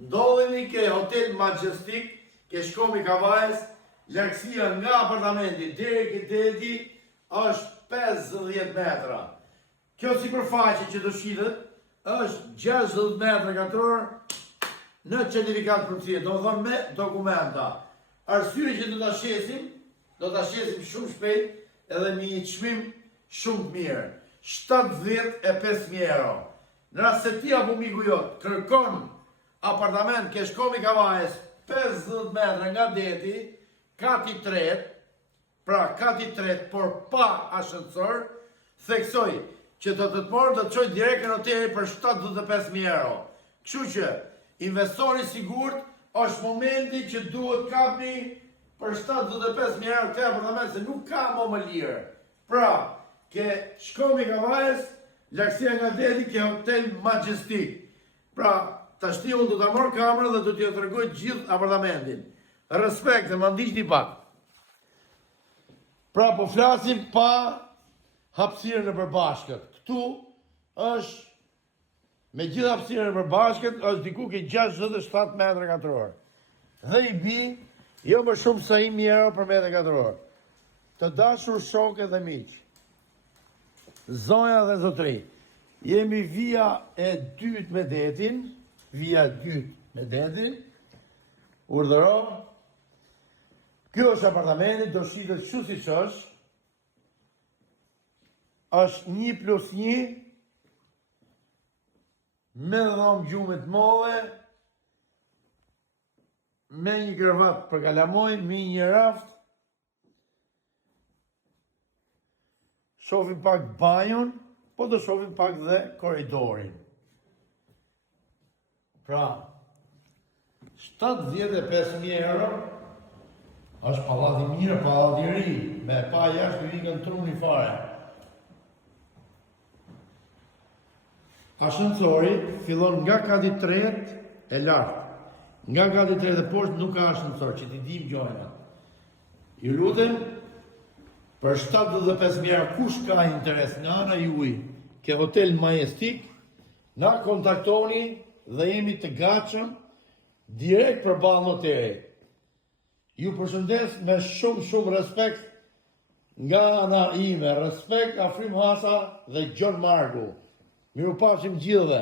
Ndodhemi ke Hotel Majestic, ke Shkomi Kavajës, largësia nga apartamenti deri ke deti është 50 metra. Kjo sipërfaqe që do shitet është 60 metra katror në certifikat përcjellje, do thonë me dokumenta. Arsye që do ta shesim shumë shpejt edhe me një çmim shumë të mirë. 75.000 euro. Në rast se ti apo miku jot kërkon apartament ke Shkomi Kavajës 50 metra nga deti, kati 3, pra kati 3, por pa ascensor, theksoj që do të morë do të çoj direkt në hoteli për 75.000 euro. Kështu që investori sigurt është momenti që duhet kapni për 75.000 euro këtë apartament se nuk ka më lirë. Pra, ke Shkomi Kavajës, largësia nga deti ke Hotel Majestic. Pra, tashti unë do ta marr kamerën dhe do t'ju tregoj gjithë apartamentin. Respekt, më ndiqni pak. Pra, po flasim pa hapësirën e përbashkët. Këtu është me gjithë hapësirën e përbashkët është diku ke 67 metra katror. Dhe i bi jo më shumë se 1.000 euro për metër katror. Të dashur shokë dhe miq, zonja dhe zotri, jemi via e dytë me detin, urdhëro. Kjo është apartamenti, do shitet kështu siç është 1+1, me dhomë gjume të molle, me një krevat për kalamoj, me një raft. Shohim pak banjon, po do shohim pak dhe korridorin. Pra, 75.000 euro është pallati mirë, pallati i ri, me pa jashtë i rikën truni fare. Ascensori fillon nga kati 3 e lartë. Nga kati 3 e poshtë nuk ka ascensor, që t'i dim gjojna. Ju lutem, për 75.000 euro kush ka interes nga ana juaj ke Hotel Majestic, na kontaktoni dhe jemi të gatshëm direkt përballë noterit. Ju përshëndes me shumë respekt nga ana ime, respekt Afrim Hasa dhe Gjon Margu. Mirupafshim gjithëve.